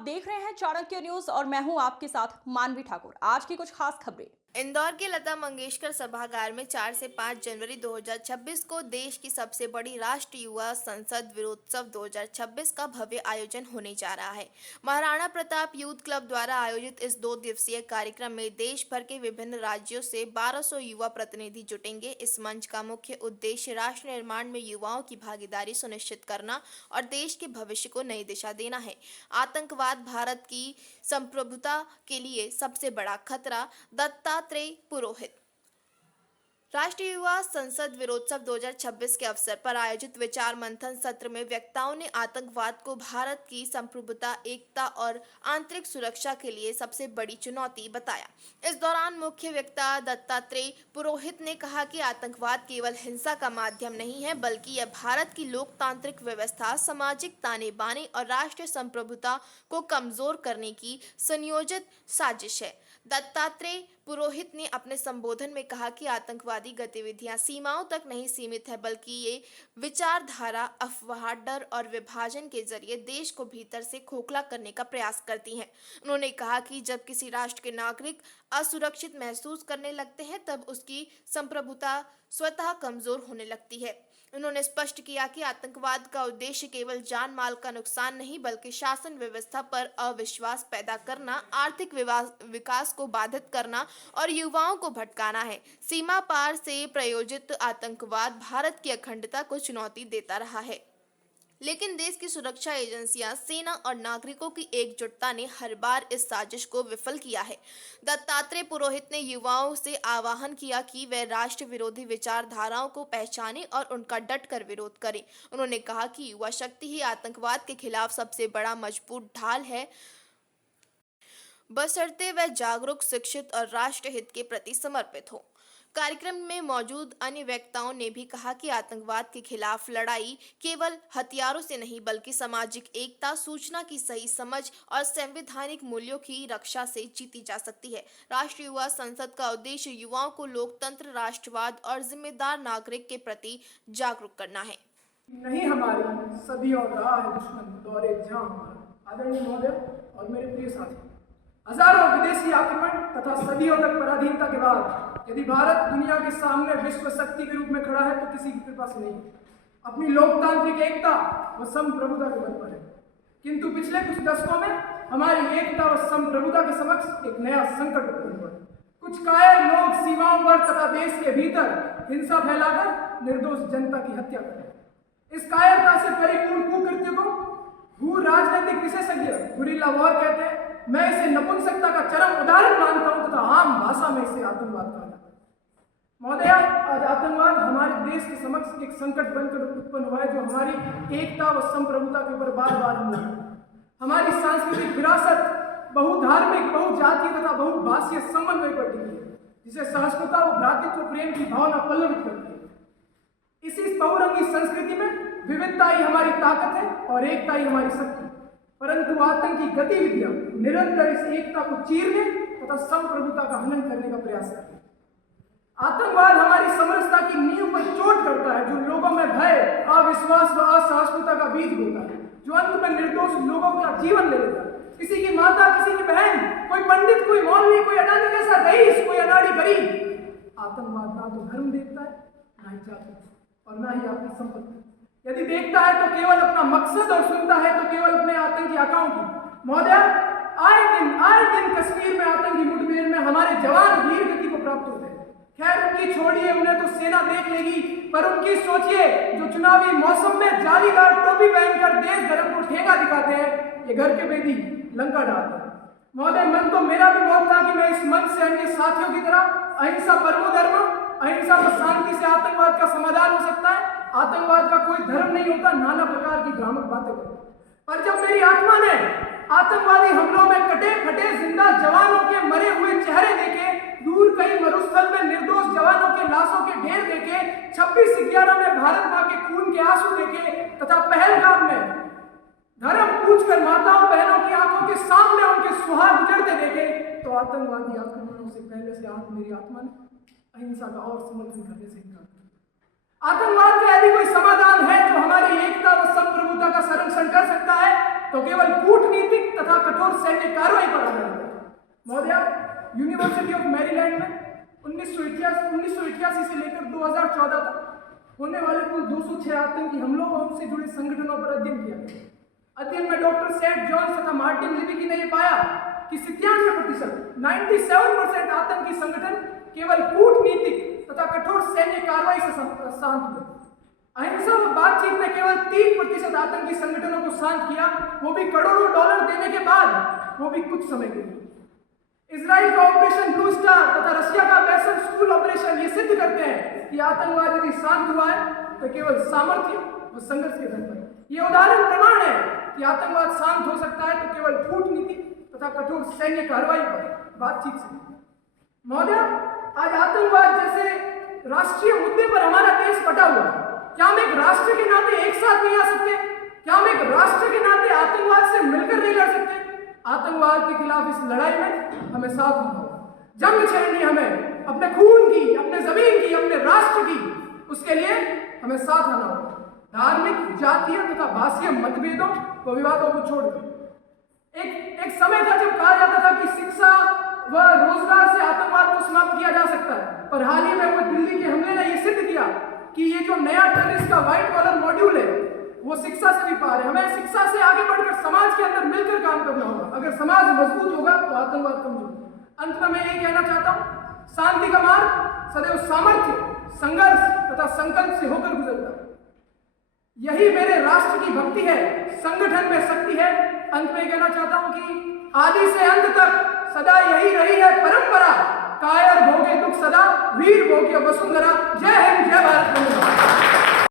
आप देख रहे हैं चाणक्य न्यूज और मैं हूं आपके साथ मानवी ठाकुर। आज की कुछ खास खबरें। इंदौर के लता मंगेशकर सभागार में 4 से 5 जनवरी 2026 को देश की सबसे बड़ी राष्ट्रीय युवा संसद वीरोत्सव 2026 का भव्य आयोजन होने जा रहा है। महाराणा प्रताप यूथ क्लब द्वारा आयोजित इस 2 दिवसीय कार्यक्रम में देश भर के विभिन्न राज्यों से 1200 युवा प्रतिनिधि जुटेंगे। इस मंच का मुख्य उद्देश्य राष्ट्र निर्माण में युवाओं की भागीदारी सुनिश्चित करना और देश के भविष्य को नई दिशा देना है। आतंकवाद भारत की संप्रभुता के लिए सबसे बड़ा खतरा, दत्तात्रेय पुरोहित। राष्ट्रीय युवा संसद वीरोत्सव 2026 के अवसर पर आयोजित विचार मंथन सत्र में वक्ताओं ने आतंकवाद को भारत की संप्रभुता, एकता और आंतरिक सुरक्षा के लिए सबसे बड़ी चुनौती बताया। इस दौरान मुख्य वक्ता दत्तात्रेय पुरोहित ने कहा कि आतंकवाद केवल हिंसा का माध्यम नहीं है, बल्कि यह भारत की लोकतांत्रिक व्यवस्था, सामाजिक ताने बाने और राष्ट्रीय संप्रभुता को कमजोर करने की सुनियोजित साजिश है। दत्तात्रेय पुरोहित ने अपने संबोधन में कहा कि आतंकवादी गतिविधियां सीमाओं तक नहीं सीमित है, बल्कि ये विचारधारा, अफवाह, डर और विभाजन के जरिए देश को भीतर से खोखला करने का प्रयास करती हैं। उन्होंने कहा कि जब किसी राष्ट्र के नागरिक असुरक्षित महसूस करने लगते हैं, तब उसकी संप्रभुता स्वतः कमजोर होने लगती है। उन्होंने स्पष्ट किया कि आतंकवाद का उद्देश्य केवल जान माल का नुकसान नहीं, बल्कि शासन व्यवस्था पर अविश्वास पैदा करना, आर्थिक विकास को बाधित करना और युवाओं को भटकाना है। सीमा पार से प्रायोजित आतंकवाद भारत की अखंडता को चुनौती देता रहा है, लेकिन देश की सुरक्षा एजेंसियां, सेना और नागरिकों की एकजुटता ने हर बार इस साजिश को विफल किया है। दत्तात्रेय पुरोहित ने युवाओं से आह्वान किया कि वे राष्ट्र विरोधी विचारधाराओं को पहचानें और उनका डटकर विरोध करें। उन्होंने कहा कि युवा शक्ति ही आतंकवाद के खिलाफ सबसे बड़ा मजबूत ढाल है, बशर्ते वह जागरूक, शिक्षित और राष्ट्र हित के प्रति समर्पित हो। कार्यक्रम में मौजूद अन्य वक्ताओं ने भी कहा कि आतंकवाद के खिलाफ लड़ाई केवल हथियारों से नहीं, बल्कि सामाजिक एकता, सूचना की सही समझ और संवैधानिक मूल्यों की रक्षा से जीती जा सकती है। राष्ट्रीय युवा संसद का उद्देश्य युवाओं को लोकतंत्र, राष्ट्रवाद और जिम्मेदार नागरिक के प्रति जागरूक करना है। नहीं हमारी सदियों रहा है दुश्मन दौरे जहां हमारा। आदरणीय महोदय और मेरे प्रिय साथी, हजारों विदेशी आक्रमण तथा सदियों तक पराधीनता के बाद यदि भारत दुनिया के सामने विश्व शक्ति के रूप में खड़ा है, तो किसी की कृपा से नहीं, अपनी लोकतांत्रिक एकता व संप्रभुता के बल पर है। किंतु पिछले कुछ दशकों में हमारी एकता व संप्रभुता के समक्ष एक नया संकट उत्पन्न हुआ। कुछ कायर लोग सीमाओं पर तथा देश के भीतर हिंसा फैलाकर निर्दोष जनता की हत्या कर रहे हैं। इस कायरता से परिपूर्ण कुकृत्य को भू राजनीतिक विशेषज्ञ गुरिल्ला वॉर कहते हैं। मैं इसे नपुंसकता का चरम उदाहरण मानता हूं तथा आम भाषा में इसे आतंकवाद कहा जाता है। महोदय, आज आतंकवाद हमारे देश के समक्ष एक संकट बनकर उत्पन्न हुआ है, जो हमारी एकता व संप्रभुता के ऊपर बार बार हमला करता है। हमारी सांस्कृतिक विरासत बहुधार्मिक, बहुजातीय तथा बहुभाषीय समन्वय पर टिकी है, जिसे सहिष्णुता व भ्रातृत्व प्रेम की भावना पल्लवित करती है। इसी बहुरंगी संस्कृति में विविधता ही हमारी ताकत है और एकता ही हमारी शक्ति। परंतु आतंकी गतिविधियां निरंतर इस एकता को चीरने तथा संप्रभुता का हनन करने का प्रयास करती है। आतंकवाद हमारी समरसता की नींव पर चोट करता है, जो लोगों में भय, अविश्वास व असहिष्णुता का बीज बोता है, जो अंत में निर्दोष लोगों का जीवन ले लेता है। किसी की माता, किसी की बहन, कोई पंडित, कोई मौलवी, कोई अडानी जैसा रईस, कोई अनाड़ी गरीब। आतंकवाद ना तो धर्म देखता है, ना ही जाति और ना ही आपकी संपत्ति। यदि देखता है तो केवल अपना मकसद और सुनता है तो केवल अपने आतंकी आकाओं की। महोदय, आए दिन कश्मीर में आतंकी मुठभेड़ में हमारे जवान वीर गति को प्राप्त होते हैं। खैर, उनकी छोड़िए, उन्हें तो सेना देख लेगी, पर उनकी सोचिए जो चुनावी मौसम में जालीदार टोपी पहनकर देश धर्म को ठेंगा दिखाते हैं, ये घर के बेदी लंका डालते हैं। महोदय, मन तो मेरा भी बहुत था कि मैं इस मंच से अन्य साथियों की तरह अहिंसा परमो धर्म, अहिंसा व शांति से आतंकवाद का समाधान हो सकता है, आतंकवाद का कोई धर्म नहीं होता, नाना प्रकार की भ्रामक बातें करते। पर जब मेरी आत्मा ने आतंकवादी हमलों में कटे फटे जिंदा जवानों के मरे हुए चेहरे देखे, दूर कहीं मरुस्थल में निर्दोष जवानों के लाशों के ढेर देखे, 26/11 में भारत मां के खून के आंसू देखे तथा पहलगाम में धर्म पूछकर माताओं बहनों की आंखों के सामने उनके सुहाग गुजरते देखे, तो आतंकवादी आक्रमणों से पहले से आज मेरी आत्मा ने अहिंसा का और समर्थन करने से इनकार किया। आतंकवाद का यदि कोई समाधान है जो हमारी एकता व संप्रभुता का संरक्षण कर सकता है, तो केवल कूटनीतिक तथा कठोर सैन्य कार्रवाई पर आधारित है। महोदय, यूनिवर्सिटी ऑफ मैरीलैंड में 1988 से लेकर 2014 तक होने वाले कुल 206 आतंकी हमलों और उनसे जुड़े संगठनों पर अध्ययन किया गया। अध्ययन में डॉक्टर सेठ जॉन्स तथा मार्टिन लिबिकी ने यह पाया कि 97% आतंकी संगठन केवल कूटनीतिक तथा कठोर सैन्य कार्रवाई से शांत हुए। अहिंसा व बातचीत ने केवल 3% आतंकी संगठनों को शांत किया, वो भी करोड़ों डॉलर देने के बाद, वो भी कुछ समय के लिए। इजराइल का ऑपरेशन ब्लू स्टार तथा रशिया का बेसल स्कूल ऑपरेशन ये सिद्ध करते हैं कि आतंकवाद यदि शांत हुआ है तो केवल सामर्थ्य व संघर्ष के बल पर। यह उदाहरण प्रमाण है कि आतंकवाद शांत हो सकता है तो केवल कूटनीति तथा कठोर सैन्य कार्रवाई पर, बातचीत से। महोदय, आज आतंकवाद जैसे राष्ट्रीय मुद्दे पर हमारा देश बटा हुआ है। क्या हम एक राष्ट्र के नाते एक साथ नहीं आ सकते? क्या हम एक राष्ट्र के नाते आतंकवाद से मिलकर नहीं लड़ सकते? आतंकवाद के खिलाफ इस लड़ाई में हमें साथ होना होगा। जंग छेड़नी हमें अपने खून की, अपने जमीन की, अपने राष्ट्र की, उसके लिए हमें साथ आना होगा। धार्मिक, जातीय तथा भाषीय मतभेदों व विवादों को छोड़कर एक समय था जब कहा जाता था कि शिक्षा व रोजगार से आतंकवाद को समाप्त किया जा सकता है, पर हाल ही में हुए दिल्ली के हमले ने यह सिद्ध किया कि ये जो नया टेररिस्ट का व्हाइट कॉलर मॉड्यूल है वो शिक्षा से भी पार है। हमें शिक्षा से आगे बढ़कर समाज के अंदर मिलकर काम करना होगा। अगर समाज मजबूत होगा तो आतंकवाद कमजोर होगा। अंत में मैं यही कहना चाहता हूँ, शांति का मार्ग सदैव सामर्थ्य, संघर्ष तथा संकल्प से होकर गुजरता है। यही मेरे राष्ट्र की भक्ति है, संगठन में शक्ति है। अंत में कहना चाहता हूं कि आदि से अंत तक सदा यही रही है परंपरा, कायर भोगे दुख सदा, वीर भोगे वसुंधरा। जय हिंद, जय भारत।